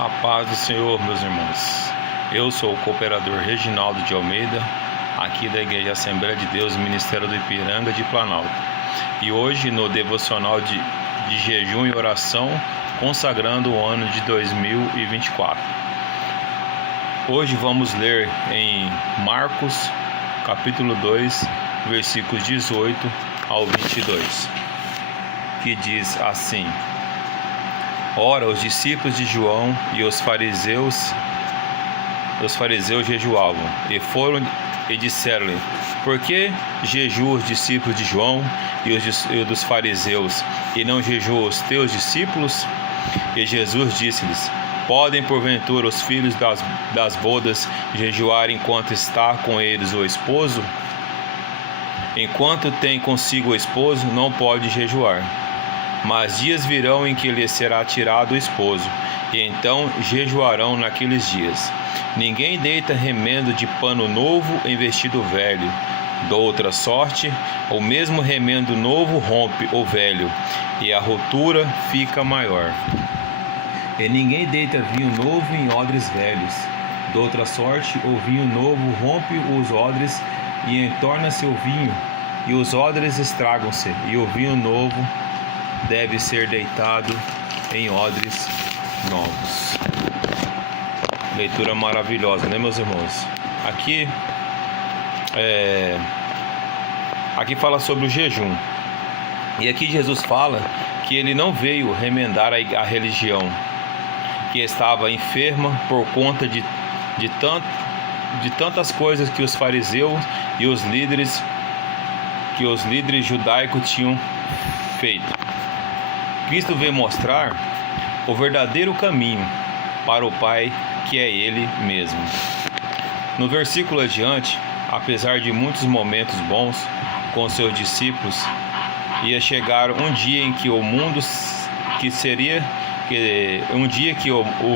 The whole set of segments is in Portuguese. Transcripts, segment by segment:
A paz do Senhor, meus irmãos. Eu sou o cooperador Reginaldo de Almeida, aqui da Igreja Assembleia de Deus, Ministério do Ipiranga de Planalto. E hoje, no devocional de jejum e oração, consagrando o ano de 2024. Hoje vamos ler em Marcos, capítulo 2, versículos 18 ao 22, que diz assim: Ora, os discípulos de João e os fariseus jejuavam, e disseram-lhe: Por que jejuam os discípulos de João e os dos fariseus, e não jejuam os teus discípulos? E Jesus disse-lhes: Podem porventura os filhos das bodas jejuar enquanto está com eles o esposo? Enquanto tem consigo o esposo, não pode jejuar. Mas dias virão em que lhe será tirado o esposo, e então jejuarão naqueles dias. Ninguém deita remendo de pano novo em vestido velho. De outra sorte, o mesmo remendo novo rompe o velho, e a rotura fica maior. E ninguém deita vinho novo em odres velhos. De outra sorte, o vinho novo rompe os odres, e entorna-se o vinho, e os odres estragam-se, e o vinho novo deve ser deitado em odres novos. Leitura maravilhosa, né, meus irmãos? Aqui fala sobre o jejum. E aqui Jesus fala que ele não veio remendar a religião, que estava enferma por conta de tantas coisas que os fariseus e os líderes judaicos tinham feito. Cristo veio mostrar o verdadeiro caminho para o Pai, que é Ele mesmo. No versículo adiante, apesar de muitos momentos bons com seus discípulos, ia chegar um dia em que o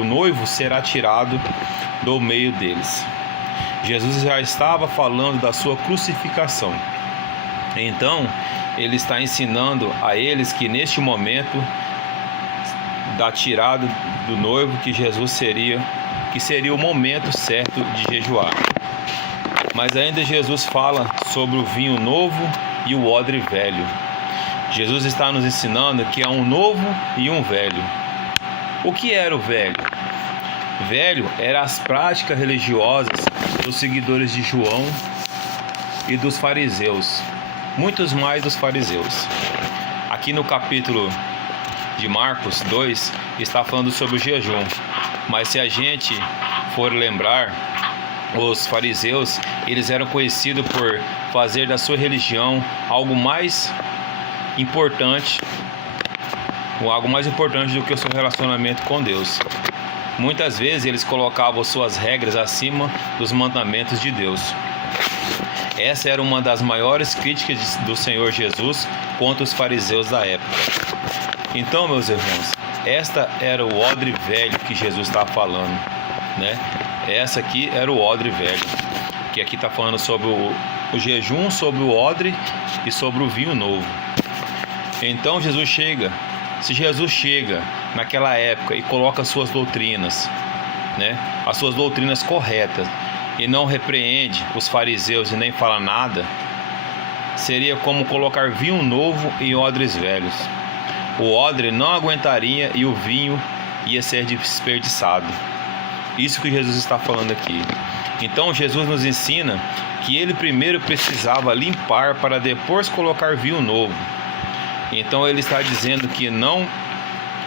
noivo será tirado do meio deles. Jesus já estava falando da sua crucificação. Então, ele está ensinando a eles que neste momento da tirada do noivo, que seria o momento certo de jejuar. Mas ainda Jesus fala sobre o vinho novo e o odre velho. Jesus está nos ensinando que há um novo e um velho. O que era o velho? Velho eram as práticas religiosas dos seguidores de João e dos fariseus. Muitos mais dos fariseus. Aqui no capítulo de Marcos 2 está falando sobre o jejum. Mas se a gente for lembrar, os fariseus, eles eram conhecidos por fazer da sua religião algo mais importante do que o seu relacionamento com Deus. Muitas vezes eles colocavam suas regras acima dos mandamentos de Deus. Essa era uma das maiores críticas do Senhor Jesus contra os fariseus da época. Então, meus irmãos, esta era o odre velho que Jesus está falando, né? Essa aqui era o odre velho, que aqui está falando sobre o jejum, sobre o odre e sobre o vinho novo. Então, se Jesus chega naquela época e coloca as suas doutrinas, né? As suas doutrinas corretas, e não repreende os fariseus e nem fala nada, seria como colocar vinho novo em odres velhos. O odre não aguentaria e o vinho ia ser desperdiçado. Isso que Jesus está falando aqui. Então Jesus nos ensina que ele primeiro precisava limpar para depois colocar vinho novo. Então ele está dizendo que não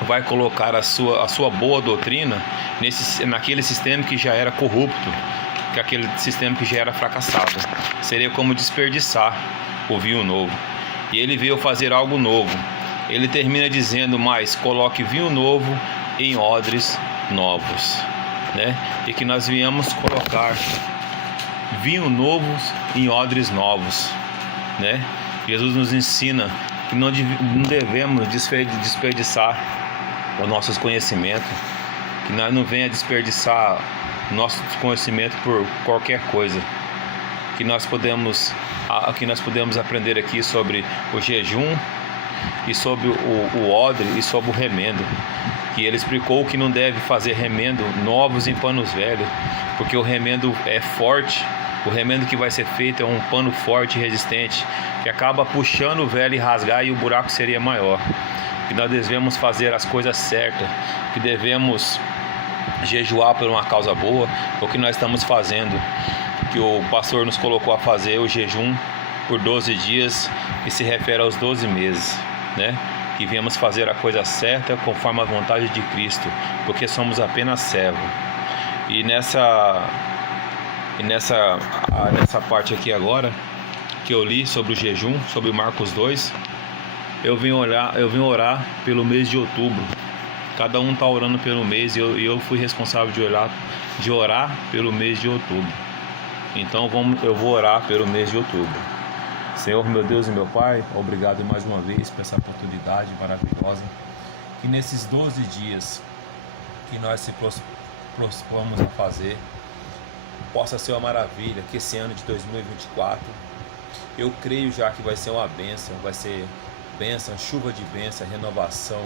vai colocar a sua boa doutrina naquele sistema que já era corrupto, que aquele sistema que já era fracassado. Seria como desperdiçar o vinho novo. E ele veio fazer algo novo. Ele termina dizendo: mas coloque vinho novo em odres novos, né? E que nós viemos colocar vinho novos em odres novos, né? Jesus nos ensina que não devemos desperdiçar os nossos conhecimentos, que nós não venha desperdiçar nosso conhecimento por qualquer coisa, que nós podemos aprender aqui sobre o jejum e sobre o odre e sobre o remendo. Que ele explicou que não deve fazer remendo novos em panos velhos, porque o remendo é forte. O remendo que vai ser feito é um pano forte e resistente, que acaba puxando o velho e rasgar, e o buraco seria maior. Que nós devemos fazer as coisas certas, que devemos jejuar por uma causa boa, o que nós estamos fazendo, que o pastor nos colocou a fazer o jejum por 12 dias, que se refere aos 12 meses, né? Que viemos fazer a coisa certa conforme a vontade de Cristo, porque somos apenas servos. E nessa parte aqui agora, que eu li sobre o jejum, sobre Marcos 2, eu vim orar pelo mês de outubro. Cada um está orando pelo mês, e eu fui responsável de orar pelo mês de outubro. Então eu vou orar pelo mês de outubro. Senhor, meu Deus e meu Pai, obrigado mais uma vez por essa oportunidade maravilhosa. Que nesses 12 dias que nós se propomos a fazer, possa ser uma maravilha. Que esse ano de 2024, eu creio já que vai ser uma bênção, vai ser bênção, chuva de bênção, renovação.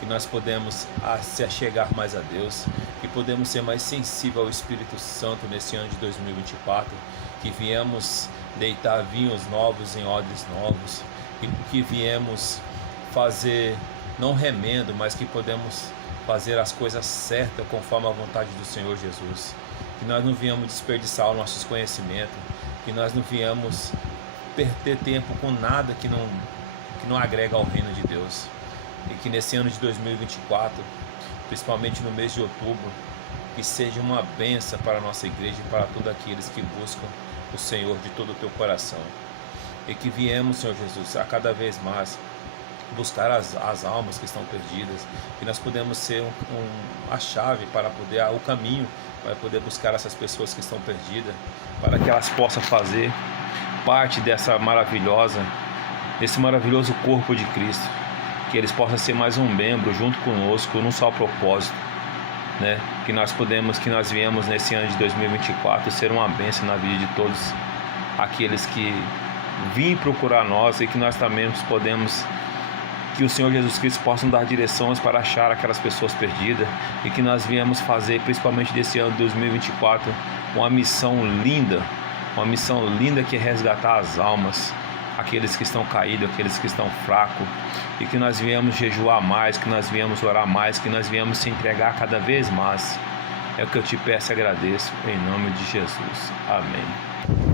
Que nós podemos se achegar mais a Deus, que podemos ser mais sensíveis ao Espírito Santo nesse ano de 2024, que viemos deitar vinhos novos em odres novos, e que viemos fazer, não remendo, mas que podemos fazer as coisas certas conforme a vontade do Senhor Jesus. Que nós não viemos desperdiçar os nossos conhecimentos, que nós não viemos perder tempo com nada que não agrega ao reino de Deus. E que nesse ano de 2024, principalmente no mês de outubro, que seja uma bênção para a nossa igreja e para todos aqueles que buscam o Senhor de todo o teu coração. E que viemos, Senhor Jesus, a cada vez mais buscar as almas que estão perdidas, que nós podemos ser a chave para poder, o caminho para poder buscar essas pessoas que estão perdidas, para que elas possam fazer parte desse maravilhoso corpo de Cristo. Que eles possam ser mais um membro junto conosco, num só propósito, né? Que nós viemos nesse ano de 2024 ser uma bênção na vida de todos aqueles que vêm procurar nós, e que nós também que o Senhor Jesus Cristo possa dar direções para achar aquelas pessoas perdidas, e que nós viemos fazer, principalmente desse ano de 2024, uma missão linda que é resgatar as almas, aqueles que estão caídos, aqueles que estão fracos, e que nós viemos jejuar mais, que nós viemos orar mais, que nós viemos se entregar cada vez mais. É o que eu te peço e agradeço, em nome de Jesus. Amém.